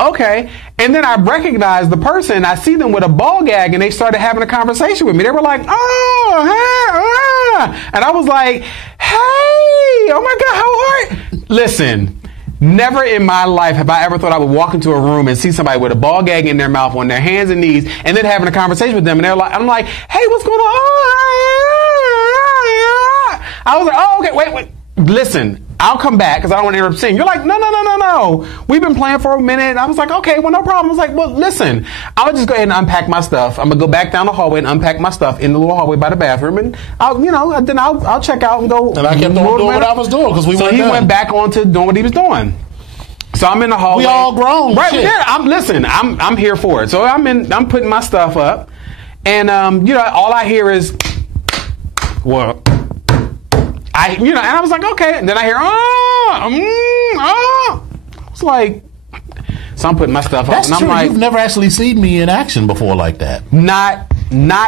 okay. And then I recognize the person. I see them with a ball gag, and they started having a conversation with me. They were like, oh, hey, and I was like, hey, oh my God, how are you? Listen. Never in my life have I ever thought I would walk into a room and see somebody with a ball gag in their mouth on their hands and knees and then having a conversation with them. And I'm like, hey, what's going on? I was like, oh, okay, wait. Listen, I'll come back because I don't want to interrupt singing. You're like, no. We've been playing for a minute. And I was like, okay, well, no problem. I was like, well, listen, I'll just go ahead and unpack my stuff. I'm going to go back down the hallway and unpack my stuff in the little hallway by the bathroom. And I'll check out and go. And I kept on doing what I was doing because he went back on to doing what he was doing. So I'm in the hallway. We all grown. Right. Yeah, I'm here for it. So I'm putting my stuff up. And, all I hear is, well, and I was like, okay. And then I hear, It's like, so I'm putting my stuff up. And I'm true. like, you've never actually seen me in action before like that. Not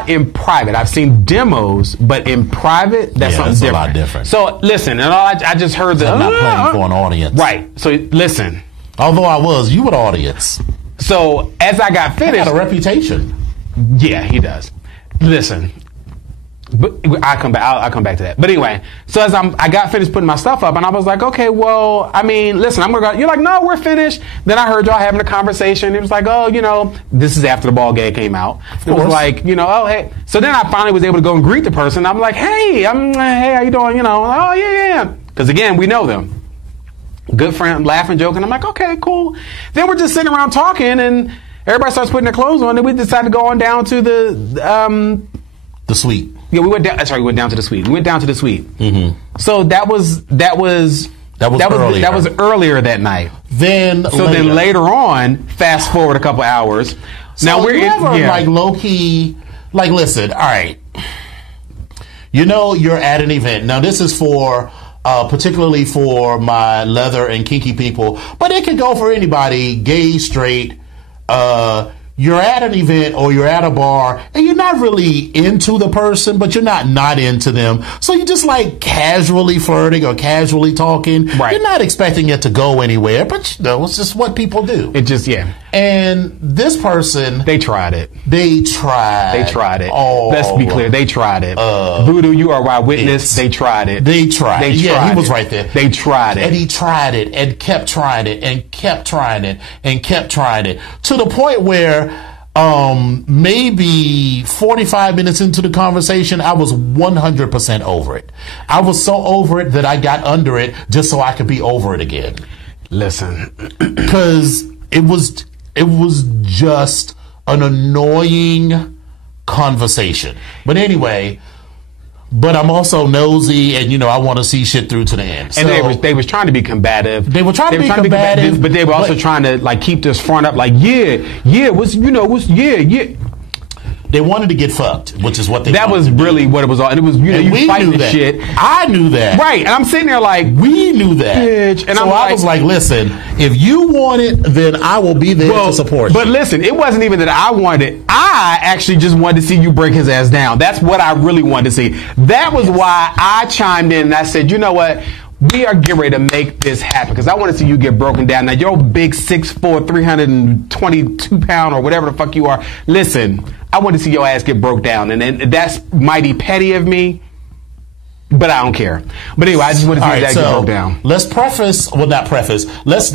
in private. I've seen demos, but in private, that's something different. A lot different. So listen, and I just heard that I'm not playing for an audience. Right. So listen. Although I was, you were the audience. So as I got finished, I got a reputation. Yeah, he does. Listen. But I'll come back to that. But anyway, so as I got finished putting my stuff up, and I was like, okay, well, listen, I'm gonna go. You're like, no, we're finished. Then I heard y'all having a conversation. It was like, oh, this is after the ball gag came out. It was like, oh, hey. So then I finally was able to go and greet the person. I'm like, hey, how you doing? Oh, yeah. Because again, we know them. Good friend, laughing, joking. I'm like, okay, cool. Then we're just sitting around talking, and everybody starts putting their clothes on. And we decided to go on down to the suite. Yeah, we went down to the suite. Mm-hmm. So that was earlier. That was earlier that night. Then later on, fast forward a couple hours. So now we're like low key. Like, listen, all right. You're at an event. Now this is for particularly for my leather and kinky people, but it can go for anybody, gay, straight. you're at an event or you're at a bar and you're not really into the person, but you're not into them. So you just like casually flirting or casually talking. Right. You're not expecting it to go anywhere, but you know, it's just what people do. It just, yeah. And this person... They tried it. They tried it. Oh, let's be clear. They tried it. Voodoo, you are my witness. They tried it. They tried it. Yeah, he was right there. They tried it. And he tried it and kept trying it and kept trying it and kept trying it to the point where maybe 45 minutes into the conversation, I was 100% over it. I was so over it that I got under it just so I could be over it again. Listen. Because it was just an annoying conversation. But anyway... But I'm also nosy, and I want to see shit through to the end. And they was trying to be combative. They were trying to be combative, but they were also trying to like keep this front up. Like yeah. They wanted to get fucked, which is what they. That was really what it was all. And it was you fighting the shit. I knew that, right? And I'm sitting there like, we knew that, bitch. And so I was like, listen, if you want it, then I will be there to support you. But listen, it wasn't even that I wanted it. I actually just wanted to see you break his ass down. That's what I really wanted to see. That was why I chimed in and I said, you know what? We are getting ready to make this happen because I want to see you get broken down. Now, your big 6'4", 322 pound or whatever the fuck you are. Listen, I want to see your ass get broke down. And that's mighty petty of me, but I don't care. But anyway, I just want to see that get broke down. Let's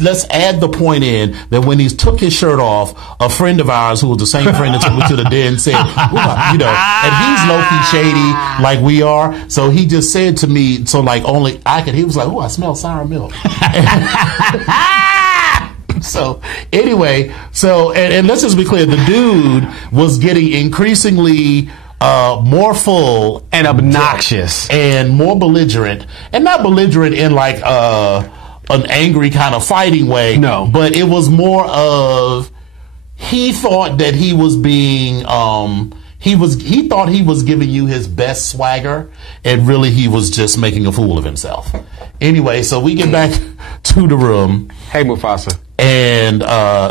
let's add the point in that when he took his shirt off, a friend of ours who was the same friend that took me to the den said, and he's low-key shady like we are. So he just said to me, so like only I could, he was like, I smell sour milk. So anyway, and let's just be clear, the dude was getting increasingly more full and obnoxious and more belligerent, and not belligerent in like an angry kind of fighting way. No, but it was more of he thought that he was being he thought he was giving you his best swagger, and really he was just making a fool of himself. Anyway, so we get back to the room. Hey, Mufasa. And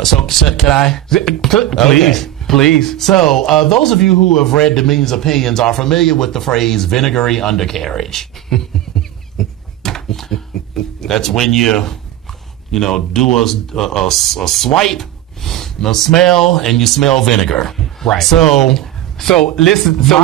so can I? Please. Okay. Please. So, those of you who have read Dominion's opinions are familiar with the phrase vinegary undercarriage. That's when you do a swipe, a smell, and you smell vinegar. Right. So listen. So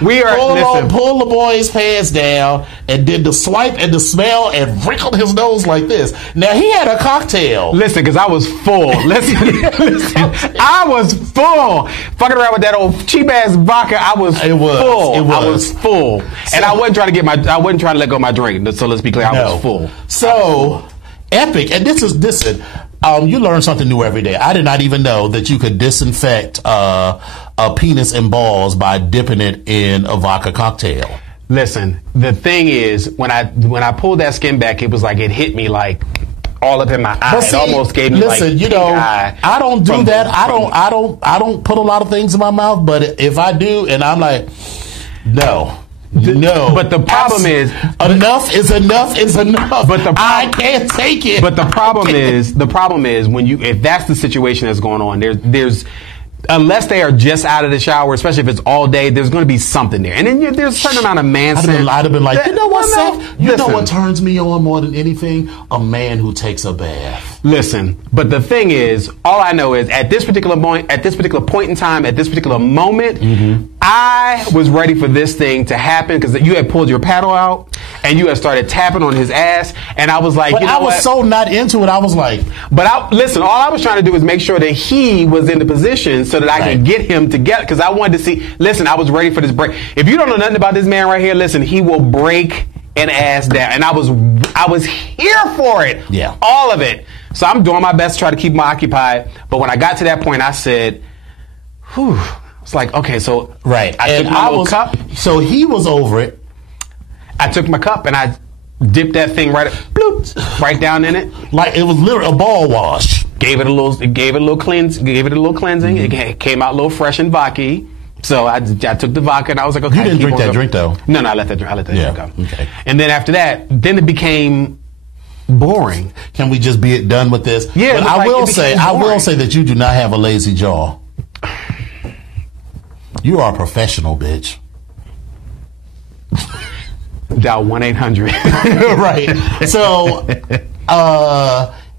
we are pull the boy's pants down and did the swipe and the smell and wrinkled his nose like this. Now he had a cocktail. Listen, because I was full. Listen, I was full. Fucking around with that old cheap ass vodka. I was full. I was full, and I wasn't trying to let go of my drink. So let's be clear, I was full. So epic, and this is. You learn something new every day. I did not even know that you could disinfect a penis and balls by dipping it in a vodka cocktail. Listen, the thing is, when I pulled that skin back, it was like it hit me like all up in my eye. It almost gave me I don't do that. I don't put a lot of things in my mouth, but if I do, and I'm like, no. But the problem is enough is enough is enough. But I can't take it. But the problem is when if that's the situation that's going on, there's unless they are just out of the shower, especially if it's all day, there's going to be something there. And then there's a certain amount of man scent. I'd have been like, you know what, Seth? You know what turns me on more than anything? A man who takes a bath. Listen, but the thing is, all I know is at this particular point in time, at this particular moment, I was ready for this thing to happen because you had pulled your paddle out and you had started tapping on his ass, and I was like, but I was so not into it. I was like, listen, all I was trying to do was make sure that he was in the position so that I could get him together because I wanted to see. Listen, I was ready for this break. If you don't know nothing about this man right here, listen, he will break an ass down, and I was here for it. Yeah, all of it. So I'm doing my best to try to keep him occupied. But when I got to that point, I said, whew. It's like, okay, so right. I took my little cup. So he was over it. I took my cup and I dipped that thing right down in it. Like it was literally a ball wash. Gave it a little cleansing. It came out a little fresh and vodka. So I took the vodka and I was like, okay. You didn't drink that drink though. No, I let that drink go. Okay. And then after that, then it became boring. Can we just be done with this? Yeah, but I will say that you do not have a lazy jaw. You are a professional, bitch. Dial 1-800. Right. So,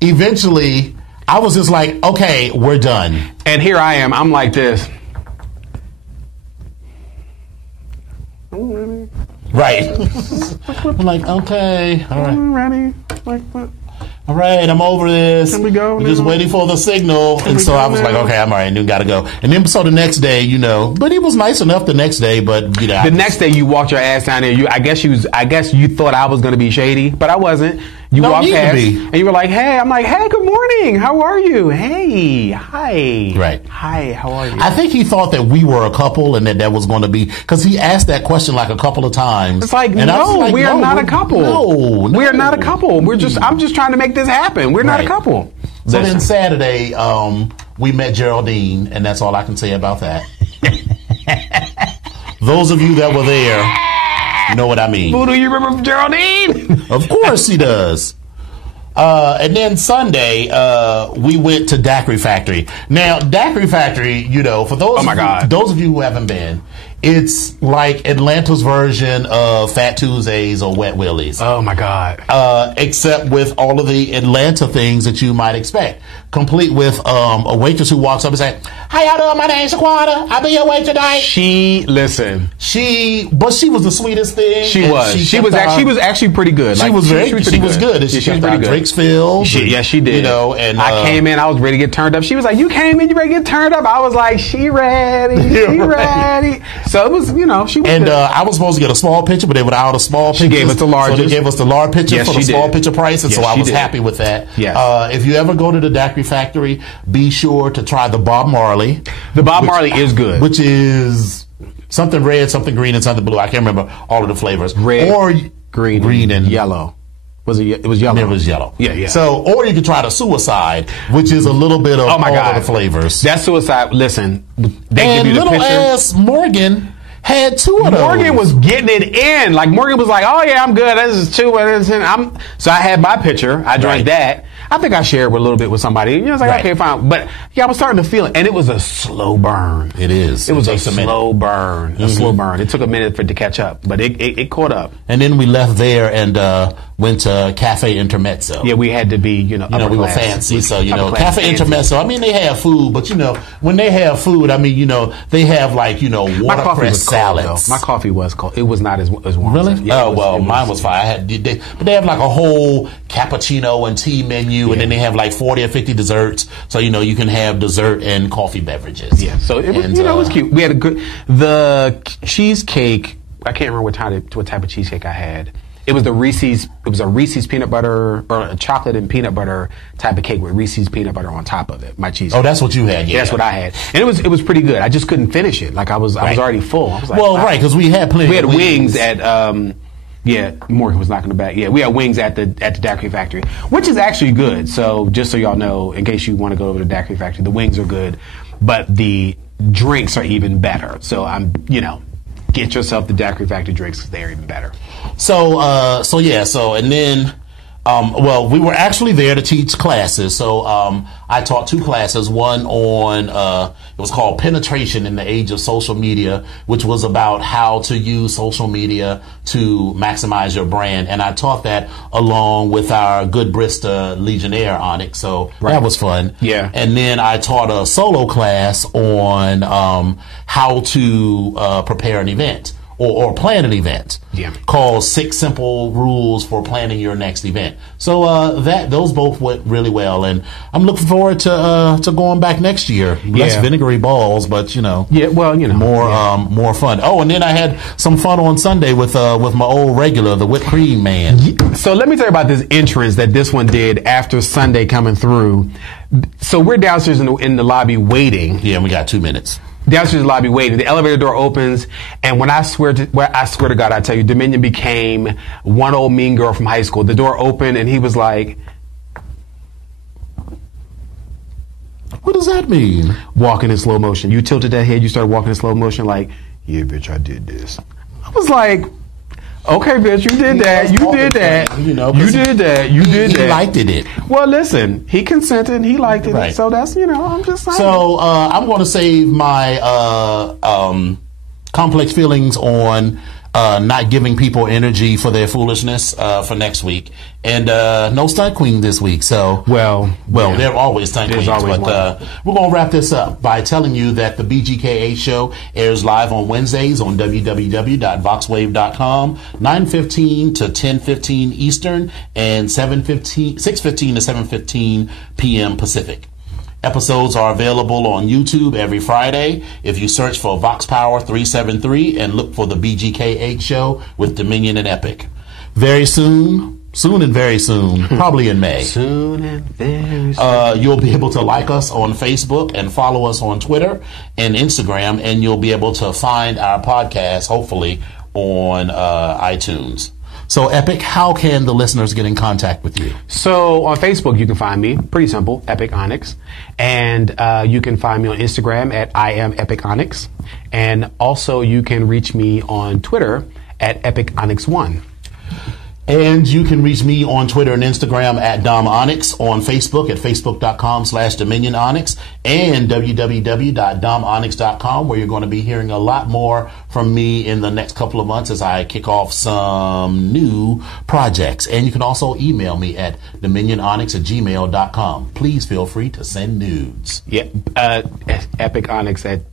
eventually, I was just like, okay, we're done. And here I am. I'm like this. Right. I'm like, okay, all right. Ready? Like what? All right, I'm over this. Can we go I'm now? just waiting for the signal. And so I was like, okay, I'm all right. Got to go. And then so the next day, but he was nice enough the next day. But the next day you walked your ass down there. I guess you thought I was going to be shady, but I wasn't. You walked past and you were like, hey. I'm like, hey, good morning. How are you? Hey, hi. Right. Hi, how are you? I think he thought that we were a couple and that was going to be, because he asked that question like a couple of times. It's like, no, we are not a couple. No, we are not a couple. I'm just trying to make this happen. We're not a couple. So then Saturday, we met Geraldine, and that's all I can say about that. Those of you that were there know what I mean. Who do you remember Geraldine? Of course he does. And then Sunday, we went to Daiquiri Factory. Now, Daiquiri Factory, for those of you who haven't been, it's like Atlanta's version of Fat Tuesdays or Wet Willies. Oh my God. Except with all of the Atlanta things that you might expect. Complete with a waitress who walks up and says, "How y'all doing? My name's Shaquana. I'll be your wait tonight." But she was the sweetest thing. She was actually pretty good. She was good. She kept our drinks filled. Yes, she did. And I came in, I was ready to get turned up. She was like, "You came in, you ready to get turned up?" I was like, "She ready, ready." So it was, she was And good. I was supposed to get a small picture, but they would out of small pictures. She gave us the largest. So they gave us the large picture for the small picture price, and so I was happy with that. Yes. If you ever go to the Daiquiri Factory, be sure to try the Bob Marley. The Bob Marley is good. Which is something red, something green, and something blue. I can't remember all of the flavors. Red, or green and yellow. Was it? It was yellow. It was yellow. Yeah. So, or you could try the Suicide, which is a little bit of all of the flavors. That Suicide. Listen, they and give you the little picture. ass Morgan had two of those. Morgan was getting it in. Like Morgan was like, "Oh yeah, I'm good. This is two." So I had my picture. I drank that. I think I shared a little bit with somebody. I was like, okay, fine. But I was starting to feel it, and it was a slow burn. It is. It was a slow burn. A slow burn. It took a minute for it to catch up, but it caught up. And then we left there and went to Cafe Intermezzo. Yeah, we had to be, we were fancy, so Cafe Intermezzo. I mean, they have food, but when they have food, I mean, they have like watercress salads. My coffee was cold. It was not as warm. Really? Yeah, mine was fine. But they have like a whole cappuccino and tea menu, and then they have like 40 or 50 desserts. So you can have dessert and coffee beverages. Yeah. So it was, it was cute. We had the cheesecake. I can't remember what type of cheesecake I had. It was the Reese's. It was a Reese's peanut butter or a chocolate and peanut butter type of cake with Reese's peanut butter on top of it. My cheesecake. Oh, that's what you had. Yeah, that's what I had, and it was pretty good. I just couldn't finish it. Like I was already full. I was like, right, because we had plenty. We had wings at. Morgan was knocking the back. Yeah, we had wings at the Daiquiri Factory, which is actually good. So just so y'all know, in case you want to go over to the Daiquiri Factory, the wings are good, but the drinks are even better. So get yourself the Daiquiri Factory drinks because they're even better. And then, we were actually there to teach classes. So I taught two classes. One on it was called Penetration in the Age of Social Media, which was about how to use social media to maximize your brand. And I taught that along with our good Brista Legionnaire Onyx. So that was fun. Yeah. And then I taught a solo class on how to prepare an event. Or plan an event. Yeah. Called 6 Simple Rules for Planning Your Next Event. So those both went really well, and I'm looking forward to going back next year. Less vinegary balls, but more fun. Oh, and then I had some fun on Sunday with my old regular, the whipped cream man. So let me tell you about this entrance that this one did after Sunday coming through. So we're downstairs in the lobby waiting. Yeah, and we got 2 minutes. Downstairs in the lobby waiting. The elevator door opens, and when I swear to God, I tell you, Dominion became one old mean girl from high school. The door opened, and he was like, "What does that mean?" Walking in slow motion. You tilted that head, you started walking in slow motion like, "Yeah, bitch, I did this." I was like, Okay, bitch, you did that. You did that. You know, you did that. You did that. He liked it. Well, listen, he consented and he liked it. Right. So that's, I'm just saying. So I'm going to save my complex feelings on not giving people energy for their foolishness for next week. And no stunt queen this week. So well, yeah. There are always stunt queens. Always but we're going to wrap this up by telling you that the BGK8 show airs live on Wednesdays on www.voxwave.com, 9:15 to 10:15 Eastern, and 6:15 to 7:15 p.m. Pacific. Episodes are available on YouTube every Friday if you search for Vox Power 373 and look for the BGK8 show with Dominion and Epic. Very soon, probably in May. Soon and very soon. You'll be able to like us on Facebook and follow us on Twitter and Instagram, and you'll be able to find our podcast, hopefully, on iTunes. So, Epic, how can the listeners get in contact with you? So, on Facebook, you can find me. Pretty simple, Epic Onyx. And you can find me on Instagram at I am Epic Onyx. And also, you can reach me on Twitter at Epic Onyx1. And you can reach me on Twitter and Instagram at Dom Onyx, on Facebook at facebook.com/Dominion Onyx, and www.domonyx.com, where you're going to be hearing a lot more from me in the next couple of months as I kick off some new projects. And you can also email me at dominiononyx@gmail.com. Please feel free to send nudes. Yeah, Epic Onyx at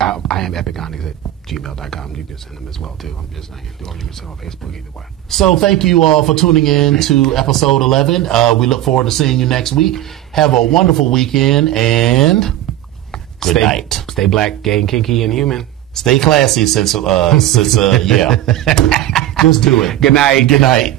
I am Epic Onyx at gmail.com. You can send them as well, too. I'm just saying. Or you can send on Facebook, either way. So thank you all for tuning in to episode 11. We look forward to seeing you next week. Have a wonderful weekend, and good night. Stay black, gay, and kinky, and human. Stay classy since yeah. Just do it. Good night. Good night.